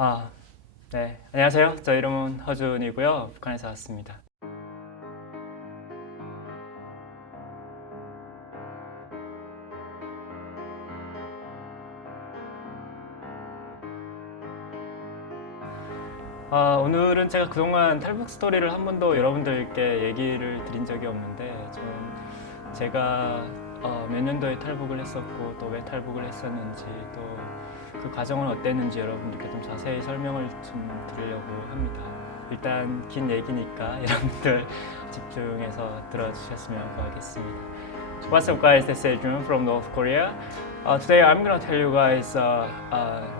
아, 네. 안녕하세요. 저 이름은 허준이고요. 북한에서 왔습니다. 오늘은 제가 그동안 탈북 스토리를 한 번도 여러분들께 얘기를 드린 적이 없는데 좀 제가 몇 년도에 탈북을 했었고 또 왜 탈북을 했었는지 또 그 과정은 어땠는지 여러분들께 좀 자세히 설명을 좀 드리려고 합니다. 일단 긴 얘기니까 여러분들 집중해서 들어주셨으면 고맙겠습니다. What's up, guys? This is Jun from North Korea. Today I'm gonna tell you guys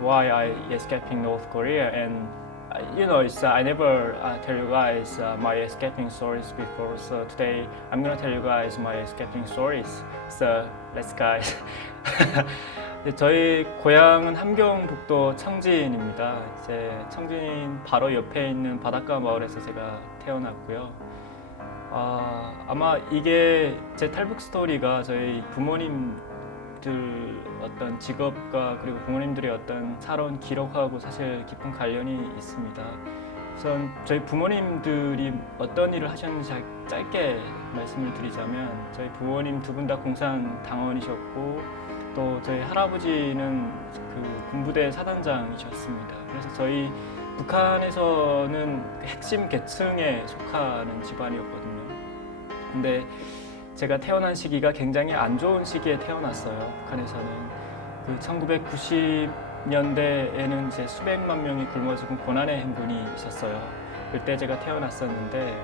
why I escaping North Korea and I never tell you guys my escaping stories before. So today I'm gonna tell you guys my escaping stories. So let's guys. 저희 고향은 함경북도 청진입니다. 이제 청진 바로 옆에 있는 바닷가 마을에서 제가 태어났고요. 아마 이게 제 탈북 스토리가 저희 부모님들 어떤 직업과 그리고 부모님들의 어떤 살아온 기록하고 사실 깊은 관련이 있습니다. 우선 저희 부모님들이 어떤 일을 하셨는지 짧게 말씀을 드리자면 저희 부모님 두 분 다 공산당원이셨고 또 저희 할아버지는 그 군부대 사단장이셨습니다. 그래서 저희 북한에서는 핵심 계층에 속하는 집안이었거든요. 근데 제가 태어난 시기가 굉장히 안 좋은 시기에 태어났어요. 북한에서는 그 1990년대에는 이제 수백만 명이 굶어 죽은 고난의 행군이 있었어요. 그때 제가 태어났었는데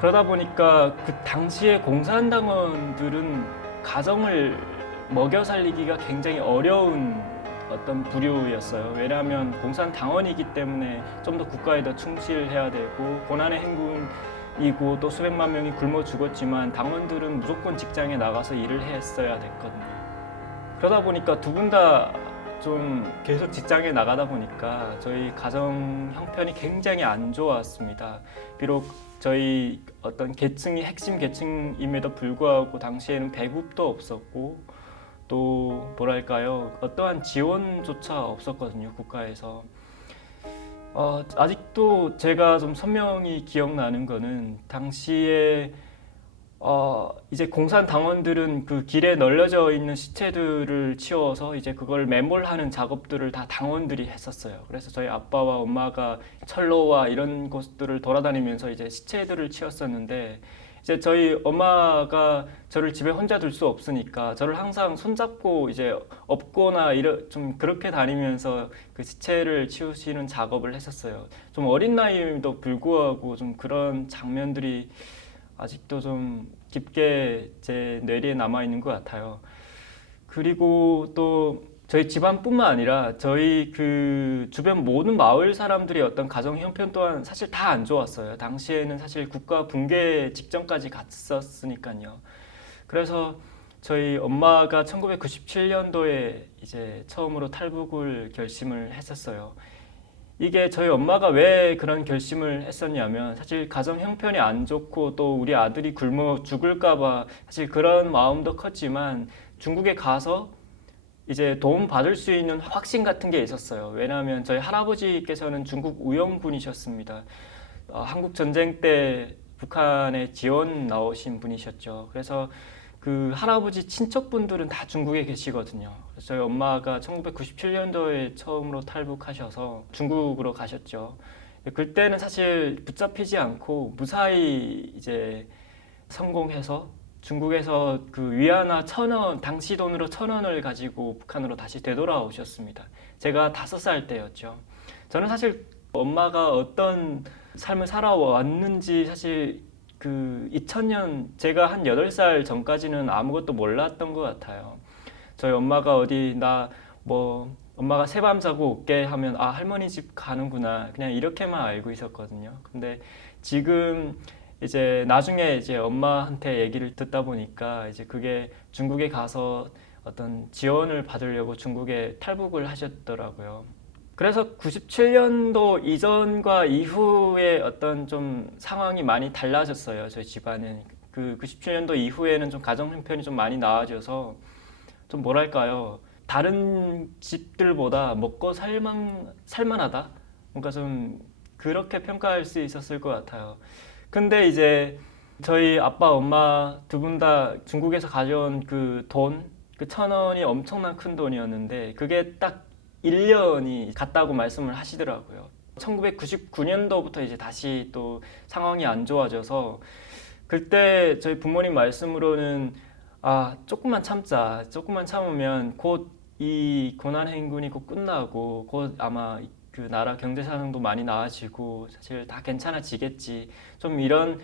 그러다 보니까 그 당시에 공산당원들은 가정을 먹여 살리기가 굉장히 어려운 어떤 부류였어요. 왜냐하면 공산당원이기 때문에 좀 더 국가에 더 충실해야 되고 고난의 행군이고 또 수백만 명이 굶어 죽었지만 당원들은 무조건 직장에 나가서 일을 했어야 됐거든요. 그러다 보니까 두 분 다 좀 계속 직장에 나가다 보니까 저희 가정 형편이 굉장히 안 좋았습니다. 비록 저희 어떤 계층이 핵심 계층임에도 불구하고 당시에는 배급도 없었고 또 뭐랄까요, 어떠한 지원조차 없었거든요, 국가에서. 아직도 제가 좀 선명히 기억나는 거는 당시에 이제 공산당원들은 그 길에 널려져 있는 시체들을 치워서 이제 그걸 매몰하는 작업들을 다 당원들이 했었어요. 그래서 저희 아빠와 엄마가 철로와 이런 곳들을 돌아다니면서 이제 시체들을 치웠었는데 이제 저희 엄마가 저를 집에 혼자 둘 수 없으니까 저를 항상 손잡고 이제 업거나 좀 그렇게 다니면서 그 시체를 치우시는 작업을 했었어요. 좀 어린 나이임에도 불구하고 좀 그런 장면들이 아직도 좀 깊게 제 뇌리에 남아 있는 것 같아요. 그리고 또 저희 집안뿐만 아니라 저희 그 주변 모든 마을 사람들의 어떤 가정 형편 또한 사실 다 안 좋았어요. 당시에는 사실 국가 붕괴 직전까지 갔었으니까요. 그래서 저희 엄마가 1997년도에 이제 처음으로 탈북을 결심을 했었어요. 이게 저희 엄마가 왜 그런 결심을 했었냐면 사실 가정 형편이 안 좋고 또 우리 아들이 굶어 죽을까봐 사실 그런 마음도 컸지만 중국에 가서 이제 도움 받을 수 있는 확신 같은 게 있었어요. 왜냐하면 저희 할아버지께서는 중국 우영군이셨습니다. 한국 전쟁 때 북한에 지원 나오신 분이셨죠. 그래서 그 할아버지 친척분들은 다 중국에 계시거든요. 그래서 저희 엄마가 1997년도에 처음으로 탈북하셔서 중국으로 가셨죠. 그때는 사실 붙잡히지 않고 무사히 이제 성공해서 중국에서 그 위안화 1,000원, 당시 돈으로 1,000원을 가지고 북한으로 다시 되돌아오셨습니다. 제가 5살 때였죠. 저는 사실 엄마가 어떤 삶을 살아왔는지 사실 그 2000년 제가 한 8살 전까지는 아무것도 몰랐던 것 같아요. 저희 엄마가 엄마가 새밤 자고 올게 하면 할머니 집 가는구나 그냥 이렇게만 알고 있었거든요. 근데 지금 이제 나중에 이제 엄마한테 얘기를 듣다 보니까 이제 그게 중국에 가서 어떤 지원을 받으려고 중국에 탈북을 하셨더라고요. 그래서 97년도 이전과 이후에 어떤 좀 상황이 많이 달라졌어요. 저희 집안은. 그 97년도 이후에는 좀 가정 형편이 좀 많이 나아져서 좀 뭐랄까요. 다른 집들보다 먹고 살만하다? 뭔가 좀 그렇게 평가할 수 있었을 것 같아요. 근데 이제 저희 아빠, 엄마 두 분 다 중국에서 가져온 그 돈, 그 1,000원이 엄청난 큰 돈이었는데 그게 딱 1년이 갔다고 말씀을 하시더라고요. 1999년도부터 이제 다시 또 상황이 안 좋아져서 그때 저희 부모님 말씀으로는 조금만 참자. 조금만 참으면 곧 이 고난 행군이 곧 끝나고 곧 아마 그 나라 경제 상황도 많이 나아지고 사실 다 괜찮아지겠지. 좀 이런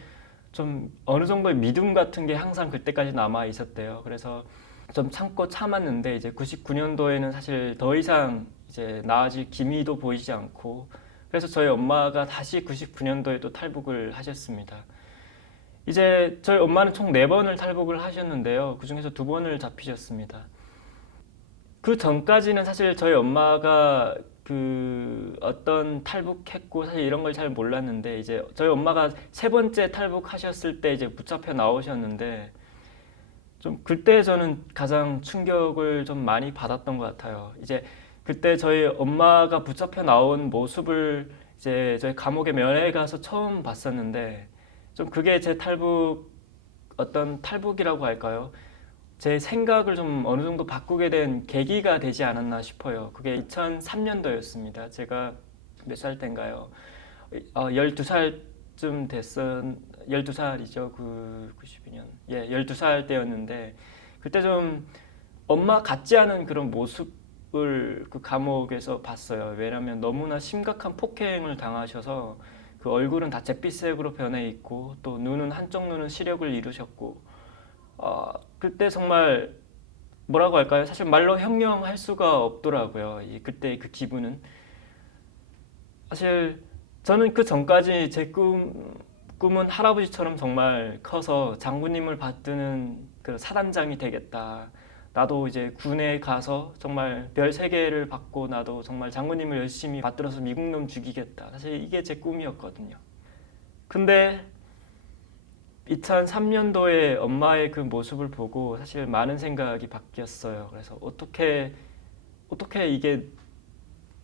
좀 어느 정도의 믿음 같은 게 항상 그때까지 남아 있었대요. 그래서 좀 참고 참았는데 이제 99년도에는 사실 더 이상 이제 나아질 기미도 보이지 않고 그래서 저희 엄마가 다시 99년도에 또 탈북을 하셨습니다. 이제 저희 엄마는 총 4번을 탈북을 하셨는데요. 그중에서 2번을 잡히셨습니다. 그 전까지는 사실 저희 엄마가 그 어떤 탈북했고 사실 이런 걸 잘 몰랐는데 이제 저희 엄마가 3번째 탈북하셨을 때 이제 붙잡혀 나오셨는데 좀 그때 저는 가장 충격을 좀 많이 받았던 것 같아요. 이제 그때 저희 엄마가 붙잡혀 나온 모습을 이제 저희 감옥에 면회 가서 처음 봤었는데 좀 그게 제 어떤 탈북이라고 할까요? 제 생각을 좀 어느 정도 바꾸게 된 계기가 되지 않았나 싶어요. 그게 2003년도였습니다. 제가 몇 살 때인가요? 12살쯤 12살이죠. 그 92년. 예, 12살 때였는데 그때 좀 엄마 같지 않은 그런 모습을 그 감옥에서 봤어요. 왜냐하면 너무나 심각한 폭행을 당하셔서 그 얼굴은 다 잿빛색으로 변해 있고 또 한쪽 눈은 시력을 잃으셨고 그때 정말 뭐라고 할까요? 사실 말로 형용할 수가 없더라고요. 그때 그 기분은 사실 저는 그 전까지 제 꿈은 할아버지처럼 정말 커서 장군님을 받드는 그 사단장이 되겠다. 나도 이제 군에 가서 정말 별 3개를 받고 나도 정말 장군님을 열심히 받들어서 미국놈 죽이겠다. 사실 이게 제 꿈이었거든요. 근데 2003년도에 엄마의 그 모습을 보고 사실 많은 생각이 바뀌었어요. 그래서 어떻게 이게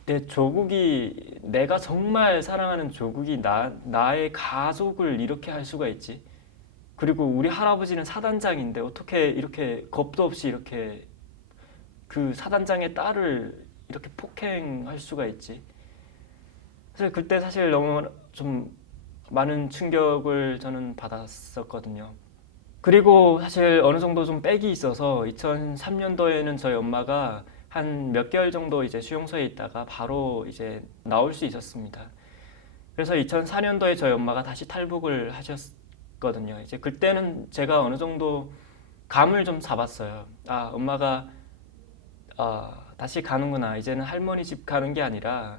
내 조국이 내가 정말 사랑하는 조국이 나의 가족을 이렇게 할 수가 있지? 그리고 우리 할아버지는 사단장인데 어떻게 이렇게 겁도 없이 이렇게 그 사단장의 딸을 이렇게 폭행할 수가 있지? 사실 그때 사실 너무 좀 많은 충격을 저는 받았었거든요. 그리고 사실 어느 정도 좀 빽이 있어서 2003년도에는 저희 엄마가 한 몇 개월 정도 이제 수용소에 있다가 바로 이제 나올 수 있었습니다. 그래서 2004년도에 저희 엄마가 다시 탈북을 하셨거든요. 이제 그때는 제가 어느 정도 감을 좀 잡았어요. 엄마가 다시 가는구나. 이제는 할머니 집 가는 게 아니라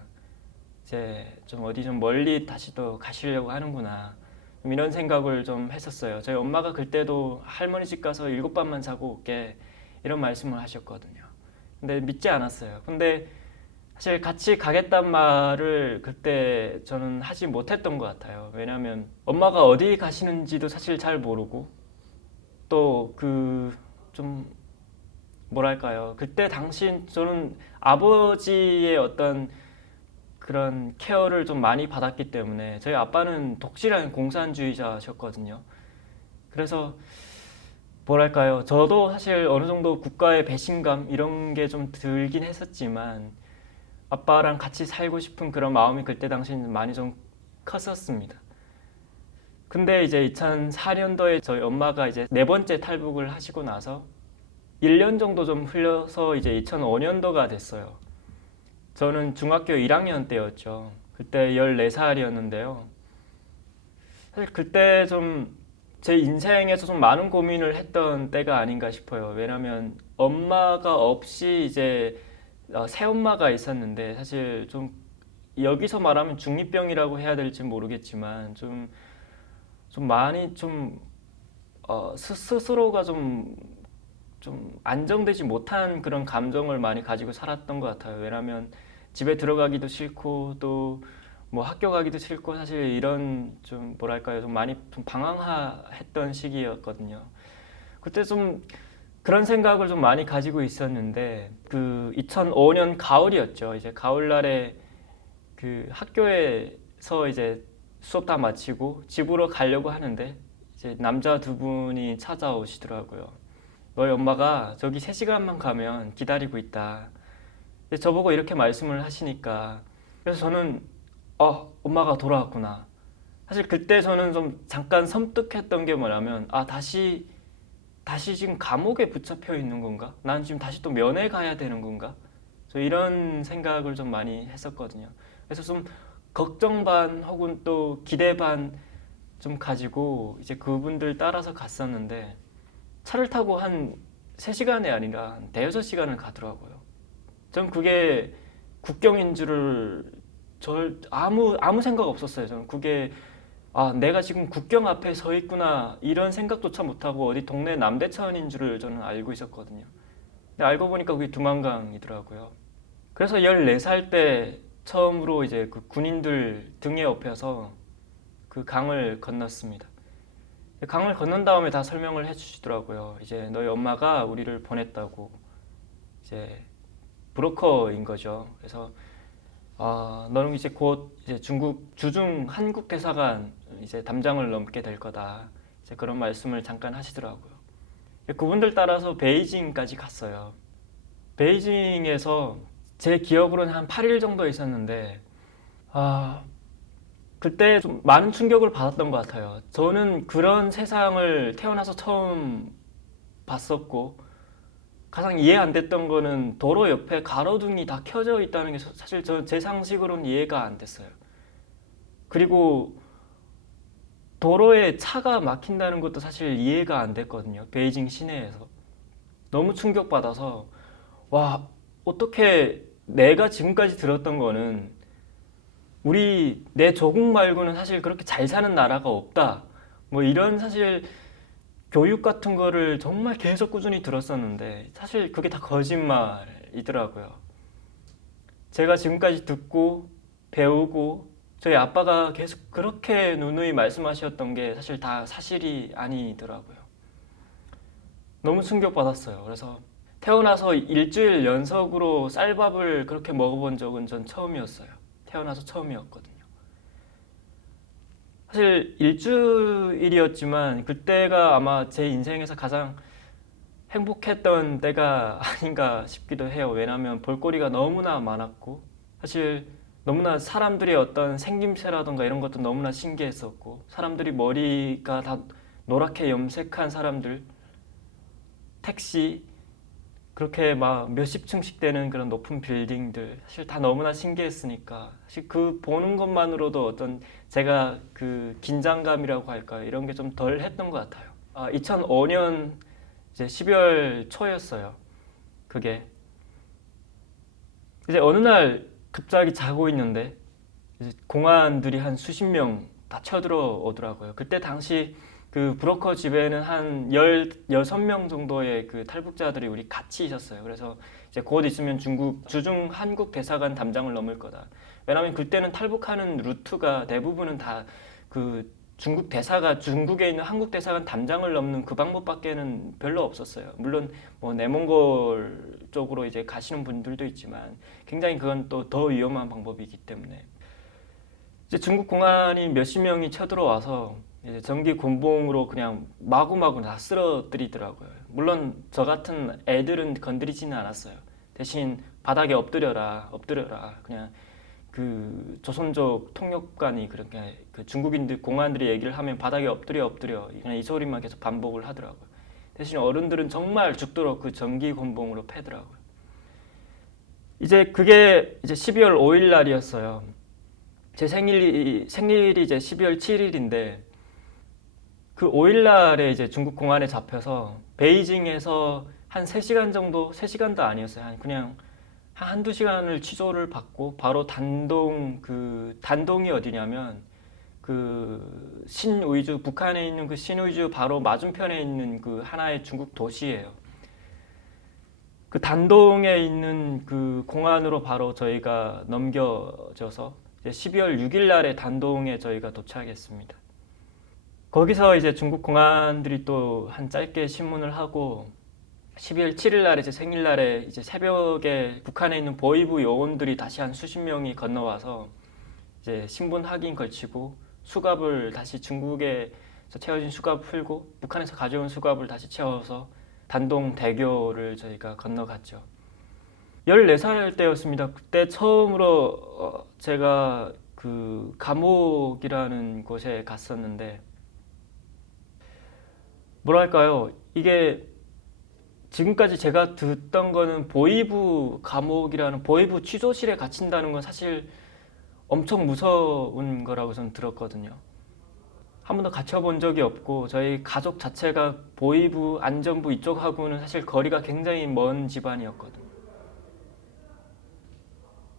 이제 좀 어디 좀 멀리 다시 또 가시려고 하는구나. 좀 이런 생각을 좀 했었어요. 저희 엄마가 그때도 할머니 집 가서 7밤만 자고 올게 이런 말씀을 하셨거든요. 근데 믿지 않았어요. 근데 사실 같이 가겠단 말을 그때 저는 하지 못했던 것 같아요. 왜냐하면 엄마가 어디 가시는지도 사실 잘 모르고 또 그 좀 뭐랄까요. 그때 당시 저는 아버지의 어떤 그런 케어를 좀 많이 받았기 때문에 저희 아빠는 독실한 공산주의자셨거든요. 그래서 뭐랄까요. 저도 사실 어느 정도 국가의 배신감 이런 게 좀 들긴 했었지만 아빠랑 같이 살고 싶은 그런 마음이 그때 당시에는 많이 좀 컸었습니다. 근데 이제 2004년도에 저희 엄마가 이제 4번째 탈북을 하시고 나서 1년 정도 좀 흘려서 이제 2005년도가 됐어요. 저는 중학교 1학년 때였죠. 그때 14살이었는데요. 사실 그때 좀 제 인생에서 좀 많은 고민을 했던 때가 아닌가 싶어요. 왜냐면 엄마가 없이 이제 새엄마가 있었는데 사실 좀 여기서 말하면 중이병이라고 해야 될지 모르겠지만 좀 많이 스스로가 좀 안정되지 못한 그런 감정을 많이 가지고 살았던 것 같아요. 왜냐하면 집에 들어가기도 싫고 또 뭐 학교 가기도 싫고 사실 이런 좀 뭐랄까요 좀 많이 좀 방황했던 시기였거든요. 그때 좀 그런 생각을 좀 많이 가지고 있었는데 그 2005년 가을이었죠. 이제 가을날에 그 학교에서 이제 수업 다 마치고 집으로 가려고 하는데 이제 남자 두 분이 찾아오시더라고요. 너희 엄마가 저기 3시간만 가면 기다리고 있다. 근데 저보고 이렇게 말씀을 하시니까 그래서 저는 엄마가 돌아왔구나. 사실 그때 저는 좀 잠깐 섬뜩했던 게 뭐냐면 다시 지금 감옥에 붙잡혀 있는 건가? 난 지금 다시 또 면회 가야 되는 건가? 저 이런 생각을 좀 많이 했었거든요. 그래서 좀 걱정 반 혹은 또 기대 반 좀 가지고 이제 그분들 따라서 갔었는데 차를 타고 한 3시간이 아니라 한 대여섯 시간을 가더라고요. 전 그게 국경인 줄을 아무 생각 없었어요. 저는 그게 내가 지금 국경 앞에 서 있구나 이런 생각조차 못하고 어디 동네 남대천인 줄을 저는 알고 있었거든요. 근데 알고 보니까 그게 두만강이더라고요. 그래서 14살 때 처음으로 이제 그 군인들 등에 업혀서 그 강을 건넜습니다. 강을 건넌 다음에 다 설명을 해주시더라고요. 이제 너희 엄마가 우리를 보냈다고. 이제 브로커인 거죠. 그래서 너는 이제 곧 이제 중국 주중 한국 대사관 이제 담장을 넘게 될 거다. 이제 그런 말씀을 잠깐 하시더라고요. 그분들 따라서 베이징까지 갔어요. 베이징에서 제 기억으로는 한 8일 정도 있었는데 그때 좀 많은 충격을 받았던 것 같아요. 저는 그런 세상을 태어나서 처음 봤었고 가장 이해 안 됐던 거는 도로 옆에 가로등이 다 켜져 있다는 게 사실 제 상식으로는 이해가 안 됐어요. 그리고 도로에 차가 막힌다는 것도 사실 이해가 안 됐거든요. 베이징 시내에서. 너무 충격받아서 와, 어떻게 내가 지금까지 들었던 거는 내 조국 말고는 사실 그렇게 잘 사는 나라가 없다. 뭐 이런 사실 교육 같은 거를 정말 계속 꾸준히 들었었는데 사실 그게 다 거짓말이더라고요. 제가 지금까지 듣고 배우고 저희 아빠가 계속 그렇게 누누이 말씀하셨던 게 사실 다 사실이 아니더라고요. 너무 충격받았어요. 그래서 태어나서 일주일 연속으로 쌀밥을 그렇게 먹어본 적은 전 처음이었어요. 태어나서 처음이었거든요. 사실 일주일이었지만 그때가 아마 제 인생에서 가장 행복했던 때가 아닌가 싶기도 해요. 왜냐하면 볼거리가 너무나 많았고 사실 너무나 사람들의 어떤 생김새라던가 이런 것도 너무나 신기했었고 사람들이 머리가 다 노랗게 염색한 사람들, 택시 그렇게 막 몇십 층씩 되는 그런 높은 빌딩들 사실 다 너무나 신기했으니까 사실 그 보는 것만으로도 어떤 제가 그 긴장감이라고 할까요? 이런 게 좀 덜 했던 것 같아요. 2005년 이제 12월 초였어요. 그게 이제 어느 날 갑자기 자고 있는데 이제 공안들이 한 수십 명 다 쳐들어오더라고요. 그때 당시 그 브로커 집에는 한 16명 정도의 그 탈북자들이 우리 같이 있었어요. 그래서 이제 곧 있으면 중국 주중 한국 대사관 담장을 넘을 거다. 왜냐하면 그때는 탈북하는 루트가 대부분은 다 그 중국에 있는 한국 대사관 담장을 넘는 그 방법밖에는 별로 없었어요. 물론 뭐 내몽골 쪽으로 이제 가시는 분들도 있지만 굉장히 그건 또 더 위험한 방법이기 때문에 이제 중국 공안이 몇십 명이 쳐들어와서 이제 전기 곤봉으로 그냥 마구마구 다 쓰러뜨리더라고요. 물론 저 같은 애들은 건드리지는 않았어요. 대신 바닥에 엎드려라. 그냥 그 조선족 통역관이 그렇게 그 중국인들 공안들이 얘기를 하면 바닥에 엎드려 그냥 이 소리만 계속 반복을 하더라고요. 대신 어른들은 정말 죽도록 그 전기 곤봉으로 패더라고요. 이제 그게 이제 12월 5일 날이었어요. 제 생일이 이제 12월 7일인데 그 5일 날에 이제 중국 공안에 잡혀서 베이징에서 한 3시간 정도, 3시간도 아니었어요. 그냥 한두 시간을 취조를 받고 바로 단동이 어디냐면 그 신의주, 북한에 있는 그 신의주 바로 맞은편에 있는 그 하나의 중국 도시예요. 그 단동에 있는 그 공안으로 바로 저희가 넘겨져서 이제 12월 6일 날에 단동에 저희가 도착했습니다. 거기서 이제 중국 공안들이 또 한 짧게 신문을 하고 12월 7일 날에 제 생일날에 이제 새벽에 북한에 있는 보위부 요원들이 다시 한 수십 명이 건너와서 이제 신분 확인 걸치고 수갑을 다시 중국에서 채워진 수갑 풀고 북한에서 가져온 수갑을 다시 채워서 단동 대교를 저희가 건너갔죠. 14살 때였습니다. 그때 처음으로 제가 그 감옥이라는 곳에 갔었는데 뭐랄까요? 이게 지금까지 제가 듣던 거는 보위부 감옥이라는 보위부 취소실에 갇힌다는 건 사실 엄청 무서운 거라고 저는 들었거든요. 한 번도 갇혀본 적이 없고 저희 가족 자체가 보위부, 안전부 이쪽하고는 사실 거리가 굉장히 먼 집안이었거든요.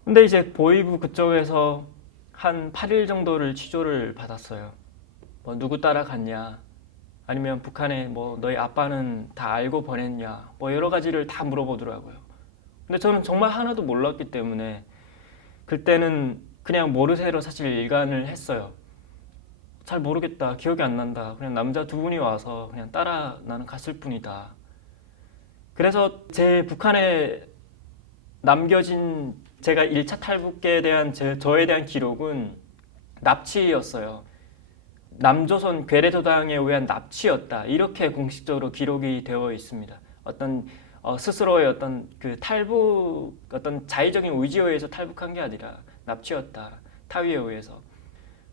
근데 이제 보위부 그쪽에서 한 8일 정도를 취조를 받았어요. 뭐 누구 따라갔냐? 아니면 북한에 뭐 너희 아빠는 다 알고 보냈냐? 뭐 여러 가지를 다 물어보더라고요. 근데 저는 정말 하나도 몰랐기 때문에 그때는 그냥 모르쇠로 사실 일관을 했어요. 잘 모르겠다. 기억이 안 난다. 그냥 남자 두 분이 와서 그냥 따라 나는 갔을 뿐이다. 그래서 제 북한에 남겨진 제가 1차 탈북에 대한 저에 대한 기록은 납치였어요. 남조선 괴뢰도당에 의한 납치였다. 이렇게 공식적으로 기록이 되어 있습니다. 어떤 스스로의 어떤 그 탈북 어떤 자의적인 의지에 의해서 탈북한 게 아니라 납치였다. 타위에 의해서.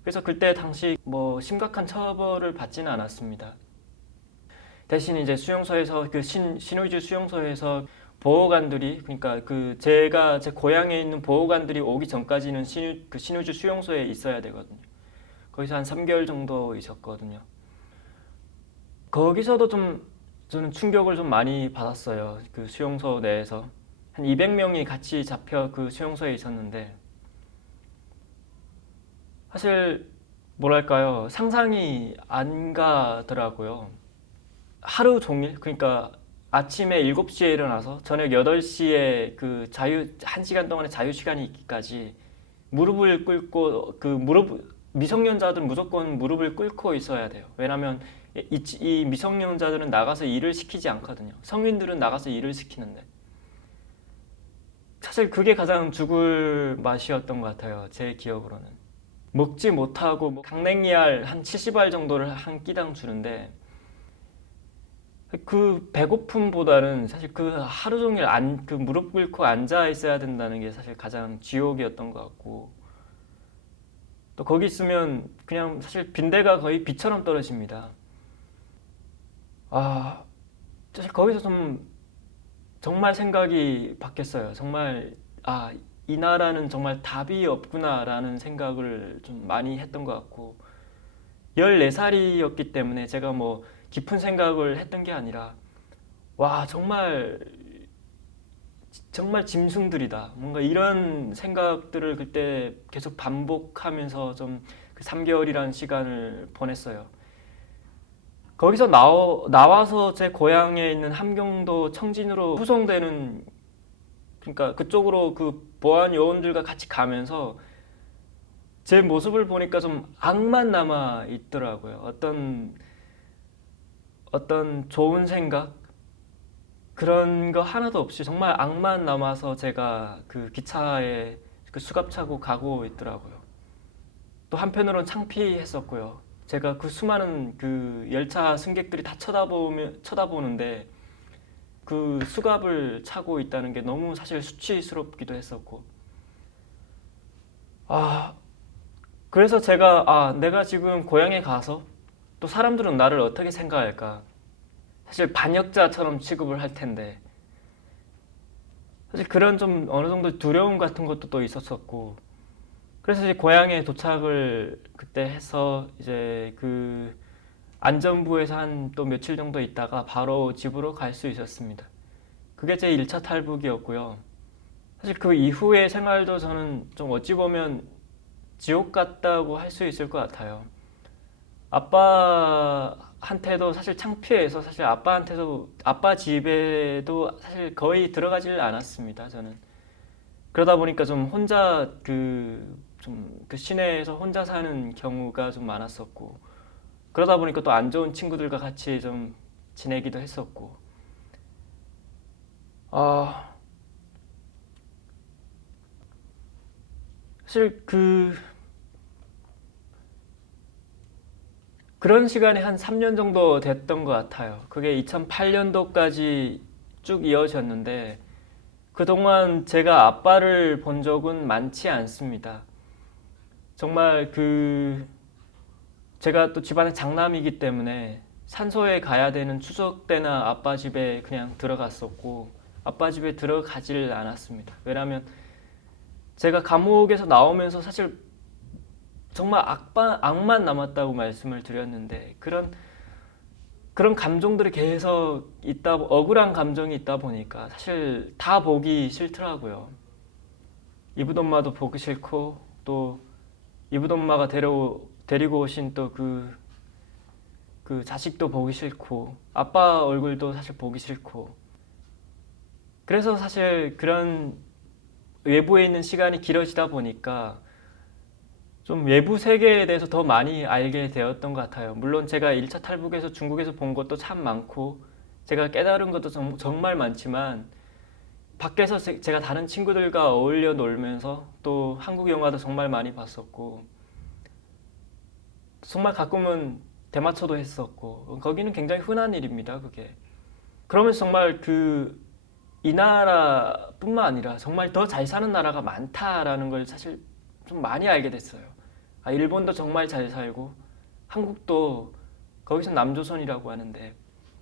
그래서 그때 당시 뭐 심각한 처벌을 받지는 않았습니다. 대신 이제 수용소에서 그 신의주 수용소에서 보호관들이 그러니까 그 제가 제 고향에 있는 보호관들이 오기 전까지는 신의주 수용소에 있어야 되거든요. 거기서 한 3개월 정도 있었거든요. 거기서도 좀 저는 충격을 좀 많이 받았어요. 그 수용소 내에서 한 200명이 같이 잡혀 그 수용소에 있었는데 사실 뭐랄까요 상상이 안 가더라고요. 하루 종일 그러니까 아침에 7시에 일어나서 저녁 8시에 그 1시간 동안의 자유 시간이 있기까지 무릎을 꿇고 미성년자들은 무조건 무릎을 꿇고 있어야 돼요. 왜냐하면 이 미성년자들은 나가서 일을 시키지 않거든요. 성인들은 나가서 일을 시키는데 사실 그게 가장 죽을 맛이었던 것 같아요. 제 기억으로는 먹지 못하고 뭐 강냉이알 한 70알 정도를 한 끼당 주는데 그 배고픔보다는 사실 그 하루 종일 그 무릎 꿇고 앉아 있어야 된다는 게 사실 가장 지옥이었던 것 같고 또 거기 있으면 그냥 사실 빈대가 거의 비처럼 떨어집니다. 사실 거기서 좀 정말 생각이 바뀌었어요. 정말 이 나라는 정말 답이 없구나라는 생각을 좀 많이 했던 것 같고 14살이었기 때문에 제가 뭐 깊은 생각을 했던 게 아니라 와 정말 짐승들이다. 뭔가 이런 생각들을 그때 계속 반복하면서 좀 그 3개월이라는 시간을 보냈어요. 거기서 나와서 제 고향에 있는 함경도 청진으로 후송되는 그러니까 그쪽으로 그 보안 요원들과 같이 가면서 제 모습을 보니까 좀 악만 남아 있더라고요. 어떤 좋은 생각 그런 거 하나도 없이 정말 악만 남아서 제가 그 기차에 그 수갑 차고 가고 있더라고요. 또 한편으로는 창피했었고요. 제가 그 수많은 그 열차 승객들이 다 쳐다보는데 그 수갑을 차고 있다는 게 너무 사실 수치스럽기도 했었고 그래서 제가 내가 지금 고향에 가서 또 사람들은 나를 어떻게 생각할까 사실 반역자처럼 취급을 할 텐데 사실 그런 좀 어느 정도 두려움 같은 것도 또 있었었고 그래서 이제 고향에 도착을 그때 해서 이제 그 안전부에서 한 또 며칠 정도 있다가 바로 집으로 갈 수 있었습니다. 그게 제 1차 탈북이었고요. 사실 그 이후의 생활도 저는 좀 어찌 보면 지옥 같다고 할 수 있을 것 같아요. 아빠한테도 사실 창피해서 사실 아빠 집에도 사실 거의 들어가질 않았습니다. 저는 그러다 보니까 좀 혼자 그 시내에서 혼자 사는 경우가 좀 많았었고 그러다 보니까 또 안 좋은 친구들과 같이 좀 지내기도 했었고 아, 사실 그런 시간이 한 3년 정도 됐던 것 같아요. 그게 2008년도까지 쭉 이어졌는데 그동안 제가 아빠를 본 적은 많지 않습니다. 정말 제가 또 집안의 장남이기 때문에 산소에 가야 되는 추석 때나 아빠 집에 그냥 들어갔었고 아빠 집에 들어가질 않았습니다. 왜냐하면 제가 감옥에서 나오면서 사실 정말 악만 남았다고 말씀을 드렸는데 그런 감정들이 계속 억울한 감정이 있다 보니까 사실 다 보기 싫더라고요. 이붓 엄마도 보기 싫고 또 이붓 엄마가 데리고 오신 또 그 자식도 보기 싫고 아빠 얼굴도 사실 보기 싫고 그래서 사실 그런 외부에 있는 시간이 길어지다 보니까 좀 외부 세계에 대해서 더 많이 알게 되었던 것 같아요. 물론 제가 1차 탈북에서 중국에서 본 것도 참 많고 제가 깨달은 것도 정말 많지만 밖에서 제가 다른 친구들과 어울려 놀면서 또 한국 영화도 정말 많이 봤었고 정말 가끔은 대마초도 했었고 거기는 굉장히 흔한 일입니다. 그게. 그러면서 정말 이 나라뿐만 아니라 정말 더 잘 사는 나라가 많다라는 걸 사실 좀 많이 알게 됐어요. 아, 일본도 정말 잘 살고 한국도 거기서 남조선이라고 하는데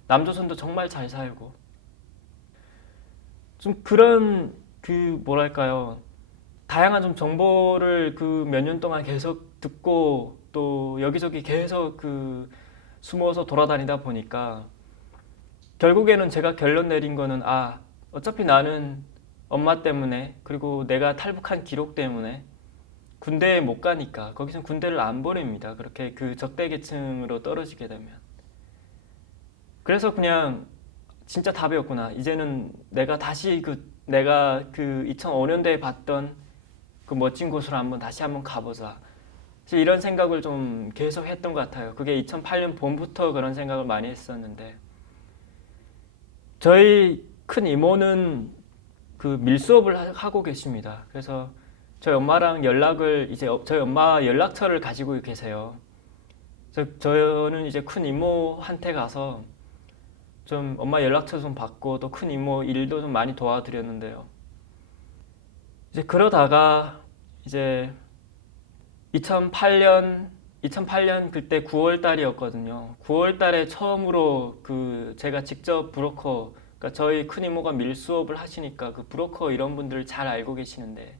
남조선도 정말 잘 살고 좀 그런 뭐랄까요 다양한 좀 정보를 몇 년 동안 계속 듣고 또 여기저기 계속 숨어서 돌아다니다 보니까 결국에는 제가 결론 내린 거는 어차피 나는 엄마 때문에 그리고 내가 탈북한 기록 때문에 군대에 못 가니까 거기선 군대를 안 보냅니다. 그렇게 적대 계층으로 떨어지게 되면. 그래서 그냥 진짜 답이 없구나. 이제는 내가 다시 내가 2005년도에 봤던 그 멋진 곳으로 다시 한번 가보자. 이런 생각을 좀 계속 했던 것 같아요. 그게 2008년 봄부터 그런 생각을 많이 했었는데 저희 큰 이모는 밀수업을 하고 계십니다. 그래서 저희 엄마랑 저희 엄마 연락처를 가지고 계세요. 저는 이제 큰 이모한테 가서 좀 엄마 연락처 좀 받고 또 큰 이모 일도 좀 많이 도와드렸는데요. 이제 그러다가 이제 2008년 그때 9월 달이었거든요. 9월 달에 처음으로 제가 직접 그러니까 저희 큰 이모가 밀수업을 하시니까 브로커 이런 분들을 잘 알고 계시는데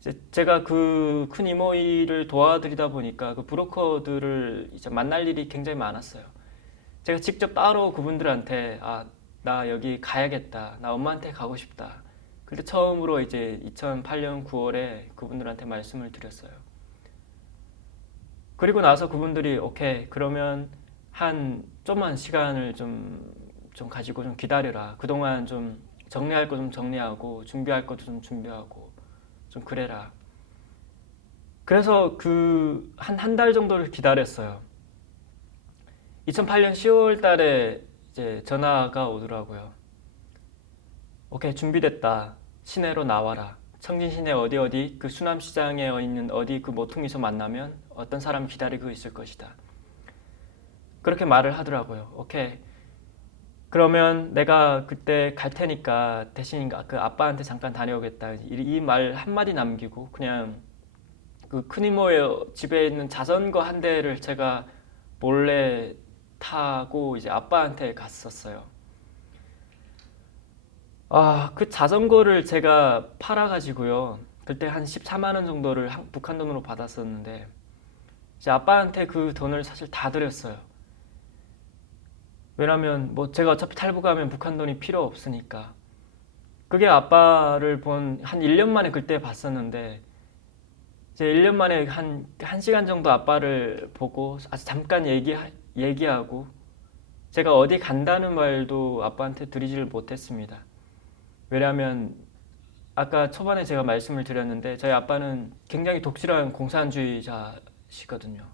이제 제가 큰 이모 일을 도와드리다 보니까 브로커들을 이제 만날 일이 굉장히 많았어요. 제가 직접 따로 그분들한테 나 여기 가야겠다. 나 엄마한테 가고 싶다. 그때 처음으로 이제 2008년 9월에 그분들한테 말씀을 드렸어요. 그리고 나서 그분들이 오케이 그러면 좀만 시간을 좀 가지고 좀 기다려라. 그동안 좀 정리할 거 좀 정리하고 준비할 것도 좀 준비하고 좀 그래라. 그래서 한 달 정도를 기다렸어요. 2008년 10월 달에 이제 전화가 오더라고요. 오케이 준비됐다. 시내로 나와라. 청진 시내 어디 수남시장에 있는 어디 모퉁이에서 만나면 어떤 사람 기다리고 있을 것이다. 그렇게 말을 하더라고요. 오케이. 그러면 내가 그때 갈 테니까 대신 아빠한테 잠깐 다녀오겠다. 이 말 한마디 남기고 그냥 큰 이모의 집에 있는 자전거 한 대를 제가 몰래 타고 이제 아빠한테 갔었어요. 그 자전거를 제가 팔아가지고요. 그때 한 14만 원 정도를 북한 돈으로 받았었는데 이제 아빠한테 그 돈을 사실 다 드렸어요. 왜냐면 제가 어차피 탈북하면 북한 돈이 필요 없으니까. 그게 아빠를 한 1년 만에 그때 봤었는데 이제 1년 만에 한 1시간 정도 아빠를 보고 아주 잠깐 얘기하고 제가 어디 간다는 말도 아빠한테 드리지를 못했습니다. 왜냐하면 아까 초반에 제가 말씀을 드렸는데 저희 아빠는 굉장히 독실한 공산주의자시거든요.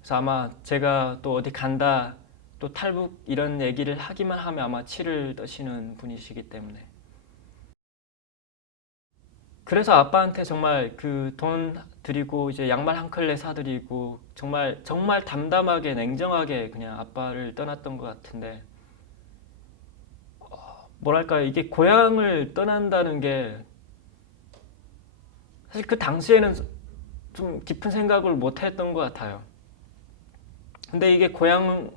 그래서 아마 제가 또 어디 간다 또 탈북 이런 얘기를 하기만 하면 아마 치를 떠시는 분이시기 때문에. 그래서 아빠한테 정말 그 돈 드리고 이제 양말 한 켤레 사드리고 정말 정말 담담하게 냉정하게 그냥 아빠를 떠났던 것 같은데, 뭐랄까요, 이게 고향을 떠난다는 게 사실 그 당시에는 좀 깊은 생각을 못 했던 것 같아요. 근데 이게 고향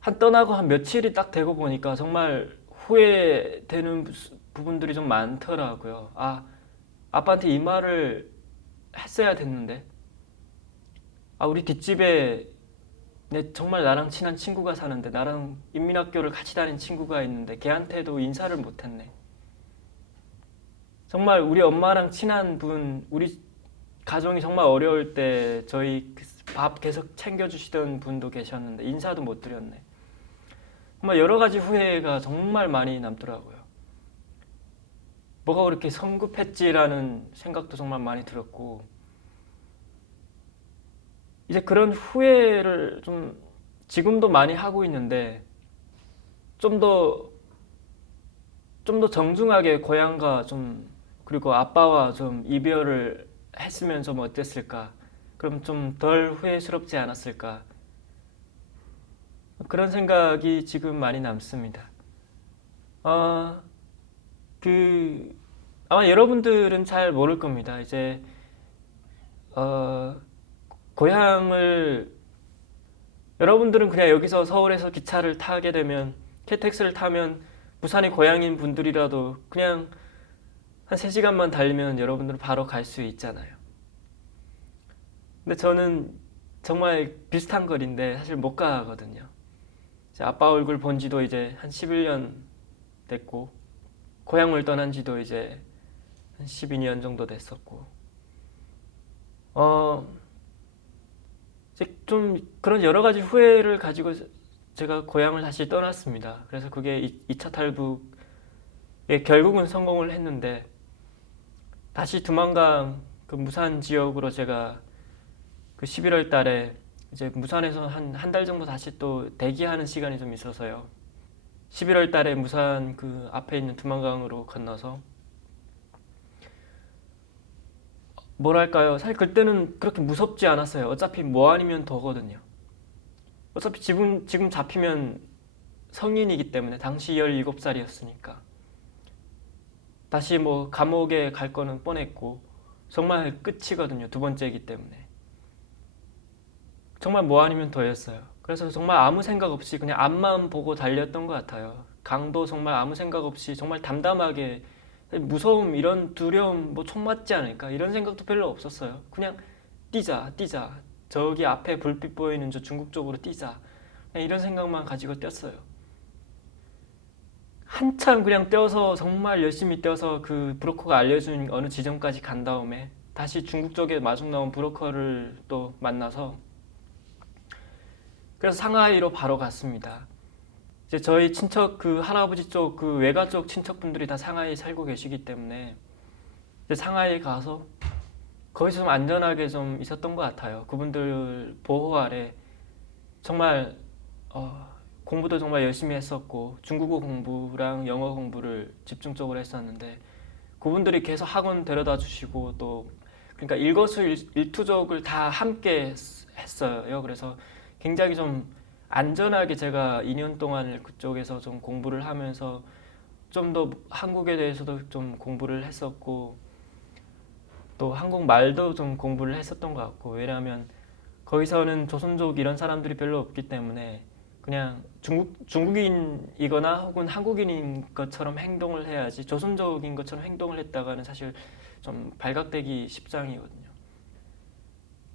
한 떠나고 한 며칠이 딱 되고 보니까 정말 후회되는 부분들이 좀 많더라고요. 아빠한테 이 말을 했어야 됐는데. 우리 뒷집에 정말 나랑 친한 친구가 사는데, 나랑 인민학교를 같이 다닌 친구가 있는데 걔한테도 인사를 못 했네. 정말 우리 엄마랑 친한 분, 우리 가정이 정말 어려울 때 저희 밥 계속 챙겨주시던 분도 계셨는데 인사도 못 드렸네. 정말 여러 가지 후회가 정말 많이 남더라고요. 뭐가 그렇게 성급했지라는 생각도 정말 많이 들었고, 이제 그런 후회를 좀 지금도 많이 하고 있는데, 좀 더 정중하게 고향과 그리고 아빠와 좀 이별을 했으면 좀 어땠을까? 그럼 좀 덜 후회스럽지 않았을까? 그런 생각이 지금 많이 남습니다. 어, 아마 여러분들은 잘 모를 겁니다. 이제, 어, 고향을, 여러분들은 그냥 여기서 서울에서 기차를 타게 되면, KTX를 타면 부산이 고향인 분들이라도 그냥 한 3시간만 달리면 여러분들은 바로 갈 수 있잖아요. 근데 저는 정말 비슷한 거리인데 사실 못 가거든요. 이제 아빠 얼굴 본 지도 이제 한 11년 됐고, 고향을 떠난 지도 이제 한 12년 정도 됐었고, 이제 좀 그런 여러 가지 후회를 가지고 제가 고향을 다시 떠났습니다. 그래서 그게 2차 탈북에 결국은 성공을 했는데, 다시 두만강 그 무산 지역으로 제가 그 11월 달에 이제 무산에서 한 달 정도 다시 또 대기하는 시간이 좀 있어서요. 11월 달에 무산 그 앞에 있는 두만강으로 건너서, 뭐랄까요, 사실 그때는 그렇게 무섭지 않았어요. 어차피 뭐 아니면 더거든요. 어차피 지금 잡히면 성인이기 때문에, 당시 17살이었으니까 다시 뭐 감옥에 갈 거는 뻔했고 정말 끝이거든요. 두 번째이기 때문에 정말 뭐 아니면 더였어요. 그래서 정말 아무 생각 없이 그냥 앞만 보고 달렸던 것 같아요. 강도 정말 아무 생각 없이 정말 담담하게, 무서움, 이런 두려움, 뭐 총 맞지 않을까 이런 생각도 별로 없었어요. 그냥 뛰자, 저기 앞에 불빛 보이는 저 중국 쪽으로 뛰자, 그냥 이런 생각만 가지고 뛰었어요. 한참 그냥 뛰어서, 정말 열심히 뛰어서 그 브로커가 알려준 어느 지점까지 간 다음에 다시 중국 쪽에 마중 나온 브로커를 또 만나서, 그래서 상하이로 바로 갔습니다. 이제 저희 친척 그 할아버지 쪽 그 외가 쪽 친척분들이 다 상하이에 살고 계시기 때문에 이제 상하이에 가서 거기서 좀 안전하게 좀 있었던 것 같아요. 그분들 보호 아래 정말 공부도 정말 열심히 했었고, 중국어 공부랑 영어 공부를 집중적으로 했었는데 그분들이 계속 학원 데려다 주시고, 또 그러니까 일거수일투족을 다 함께 했어요. 그래서 굉장히 좀 안전하게 제가 2년 동안을 그쪽에서 좀 공부를 하면서 좀 더 한국에 대해서도 좀 공부를 했었고, 또 한국말도 좀 공부를 했었던 것 같고, 왜냐하면 거기서는 조선족 이런 사람들이 별로 없기 때문에 그냥 중국인이거나 혹은 한국인인 것처럼 행동을 해야지, 조선족인 것처럼 행동을 했다가는 사실 좀 발각되기 십상이거든요.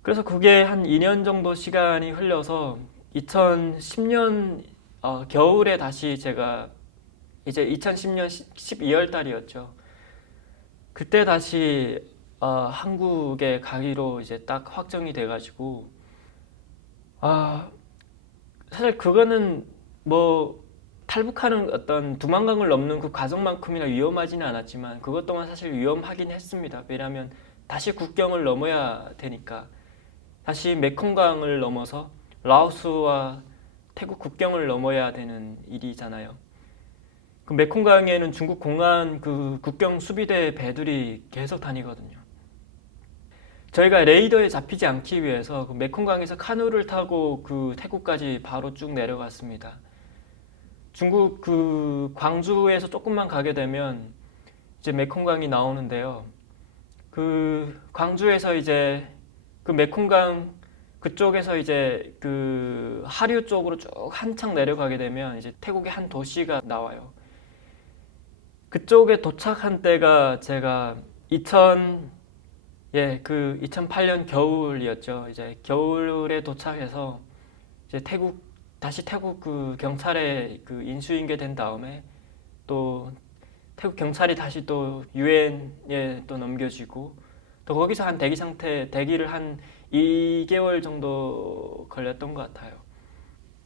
그래서 그게 한 2년 정도 시간이 흘려서 2010년 겨울에 다시 제가, 이제 2010년 12월 달이었죠. 그때 다시 한국에 가기로 이제 딱 확정이 돼가지고, 사실 그거는 뭐 탈북하는 어떤 두만강을 넘는 그 과정만큼이나 위험하지는 않았지만 그것 또한 사실 위험하긴 했습니다. 왜냐하면 다시 국경을 넘어야 되니까, 다시 메콩강을 넘어서 라오스와 태국 국경을 넘어야 되는 일이잖아요. 그 메콩강에는 중국 공안 그 국경 수비대 배들이 계속 다니거든요. 저희가 레이더에 잡히지 않기 위해서 그 메콩강에서 카누를 타고 그 태국까지 바로 쭉 내려갔습니다. 중국 그 광주에서 조금만 가게 되면 이제 메콩강이 나오는데요. 그 광주에서 이제 그 메콩강 그쪽에서 이제 그 하류 쪽으로 쭉 한창 내려가게 되면 이제 태국의 한 도시가 나와요. 그쪽에 도착한 때가 제가 2008년 겨울이었죠. 이제 겨울에 도착해서 이제 다시 태국 그 경찰에 그 인수인계된 다음에 또 태국 경찰이 다시 또 유엔에 또 넘겨지고 또 거기서 한 대기를 한 2개월 정도 걸렸던 것 같아요.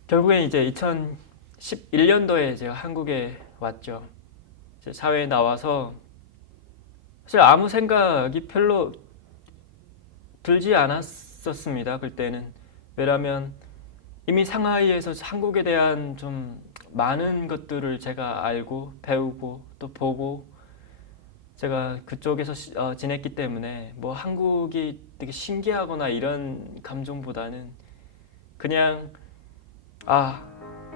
결국엔 이제 2011년도에 제가 한국에 왔죠. 이제 사회에 나와서 사실 아무 생각이 별로 들지 않았었습니다. 그때는. 왜냐하면 이미 상하이에서 한국에 대한 좀 많은 것들을 제가 알고 배우고 또 보고 제가 그쪽에서 지냈기 때문에 뭐 한국이 되게 신기하거나 이런 감정보다는 그냥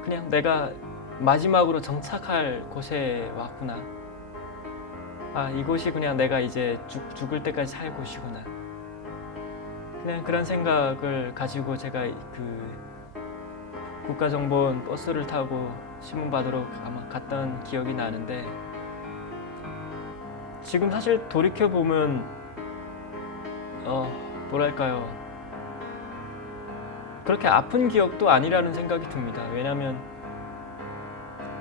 그냥 내가 마지막으로 정착할 곳에 왔구나. 이곳이 그냥 내가 이제 죽을 때까지 살 곳이구나. 그냥 그런 생각을 가지고 제가 그 국가정보원 버스를 타고 신문 받으러 아마 갔던 기억이 나는데 지금 사실 돌이켜보면 뭐랄까요, 그렇게 아픈 기억도 아니라는 생각이 듭니다. 왜냐하면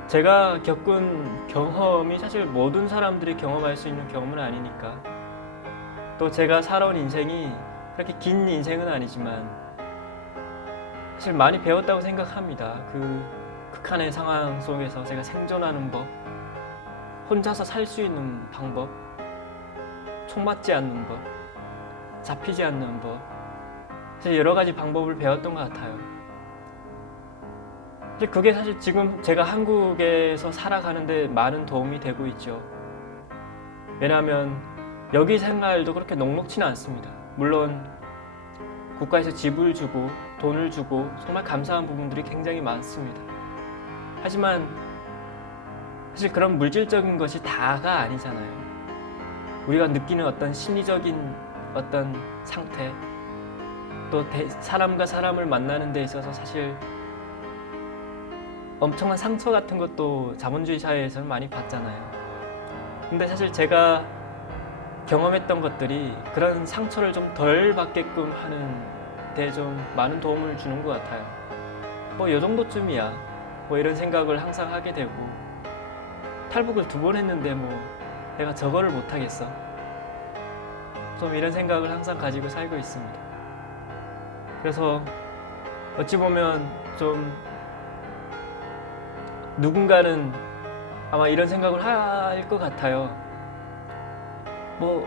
제가 겪은 경험이 사실 모든 사람들이 경험할 수 있는 경험은 아니니까, 또 제가 살아온 인생이 그렇게 긴 인생은 아니지만 사실 많이 배웠다고 생각합니다. 그 극한의 상황 속에서 제가 생존하는 법, 혼자서 살 수 있는 방법, 총 맞지 않는 법, 잡히지 않는 법, 사실 여러 가지 방법을 배웠던 것 같아요. 그게 사실 지금 제가 한국에서 살아가는데 많은 도움이 되고 있죠. 왜냐하면 여기 생활도 그렇게 녹록지는 않습니다. 물론 국가에서 집을 주고 돈을 주고 정말 감사한 부분들이 굉장히 많습니다. 하지만 사실 그런 물질적인 것이 다가 아니잖아요. 우리가 느끼는 어떤 심리적인 어떤 상태, 또 사람과 사람을 만나는 데 있어서 사실 엄청난 상처 같은 것도 자본주의 사회에서는 많이 받잖아요. 근데 사실 제가 경험했던 것들이 그런 상처를 좀 덜 받게끔 하는 데 좀 많은 도움을 주는 것 같아요. 뭐 이 정도쯤이야 뭐 이런 생각을 항상 하게 되고, 탈북을 2번 했는데 뭐 내가 저거를 못하겠어, 좀 이런 생각을 항상 가지고 살고 있습니다. 그래서 어찌 보면 좀 누군가는 아마 이런 생각을 할 것 같아요. 뭐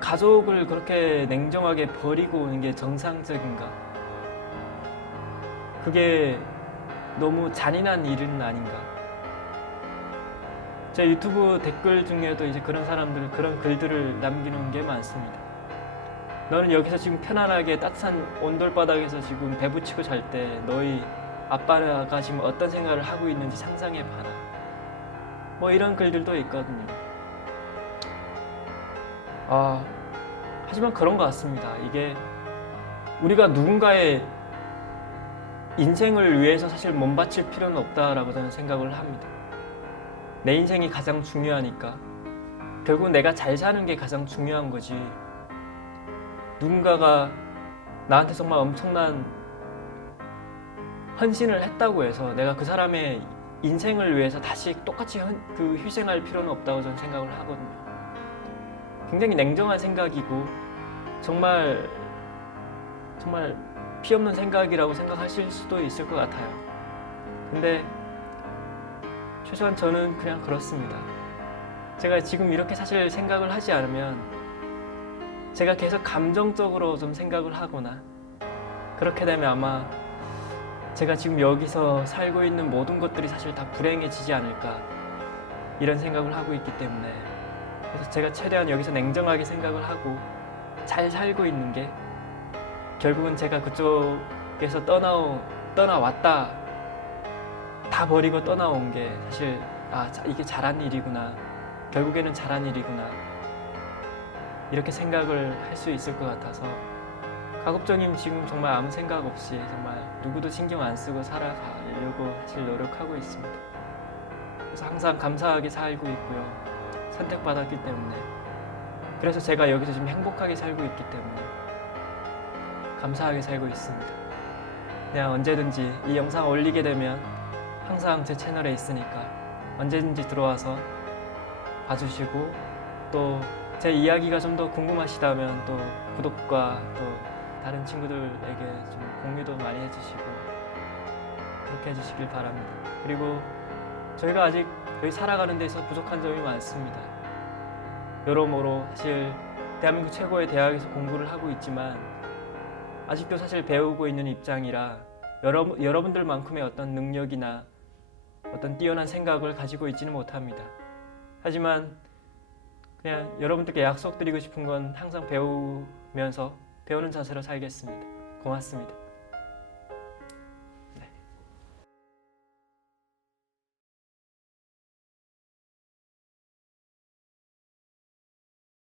가족을 그렇게 냉정하게 버리고 오는 게 정상적인가? 그게 너무 잔인한 일은 아닌가? 제 유튜브 댓글 중에도 이제 그런 사람들, 그런 글들을 남기는 게 많습니다. 너는 여기서 지금 편안하게 따뜻한 온돌바닥에서 지금 배 붙이고 잘 때 너희 아빠가 지금 어떤 생각을 하고 있는지 상상해봐라. 뭐 이런 글들도 있거든요. 하지만 그런 것 같습니다. 이게 우리가 누군가의 인생을 위해서 사실 몸바칠 필요는 없다라고 저는 생각을 합니다. 내 인생이 가장 중요하니까 결국 내가 잘 사는 게 가장 중요한 거지, 누군가가 나한테 정말 엄청난 헌신을 했다고 해서 내가 그 사람의 인생을 위해서 다시 똑같이 희생할 필요는 없다고 저는 생각을 하거든요. 굉장히 냉정한 생각이고 정말 피 없는 생각이라고 생각하실 수도 있을 것 같아요. 근데 최소한 저는 그냥 그렇습니다. 제가 지금 이렇게 사실 생각을 하지 않으면, 제가 계속 감정적으로 좀 생각을 하거나 그렇게 되면 아마 제가 지금 여기서 살고 있는 모든 것들이 사실 다 불행해지지 않을까 이런 생각을 하고 있기 때문에, 그래서 제가 최대한 여기서 냉정하게 생각을 하고 잘 살고 있는 게 결국은 제가 그쪽에서 떠나왔다, 다 버리고 떠나온 게 사실 이게 잘한 일이구나, 결국에는 잘한 일이구나 이렇게 생각을 할 수 있을 것 같아서, 가급적이면 지금 정말 아무 생각 없이 정말 누구도 신경 안 쓰고 살아가려고 사실 노력하고 있습니다. 그래서 항상 감사하게 살고 있고요. 선택받았기 때문에, 그래서 제가 여기서 지금 행복하게 살고 있기 때문에 감사하게 살고 있습니다. 그냥 언제든지 이 영상 올리게 되면 항상 제 채널에 있으니까 언제든지 들어와서 봐주시고, 또 제 이야기가 좀 더 궁금하시다면 또 구독과 또 다른 친구들에게 좀 공유도 많이 해주시고 그렇게 해주시길 바랍니다. 그리고 저희가 아직 여기 살아가는 데서 부족한 점이 많습니다. 여러모로 사실 대한민국 최고의 대학에서 공부를 하고 있지만 아직도 사실 배우고 있는 입장이라 여러분들만큼의 어떤 능력이나 어떤 뛰어난 생각을 가지고 있지는 못합니다. 하지만 그냥 여러분들께 약속드리고 싶은 건 항상 배우면서 배우는 자세로 살겠습니다. 고맙습니다.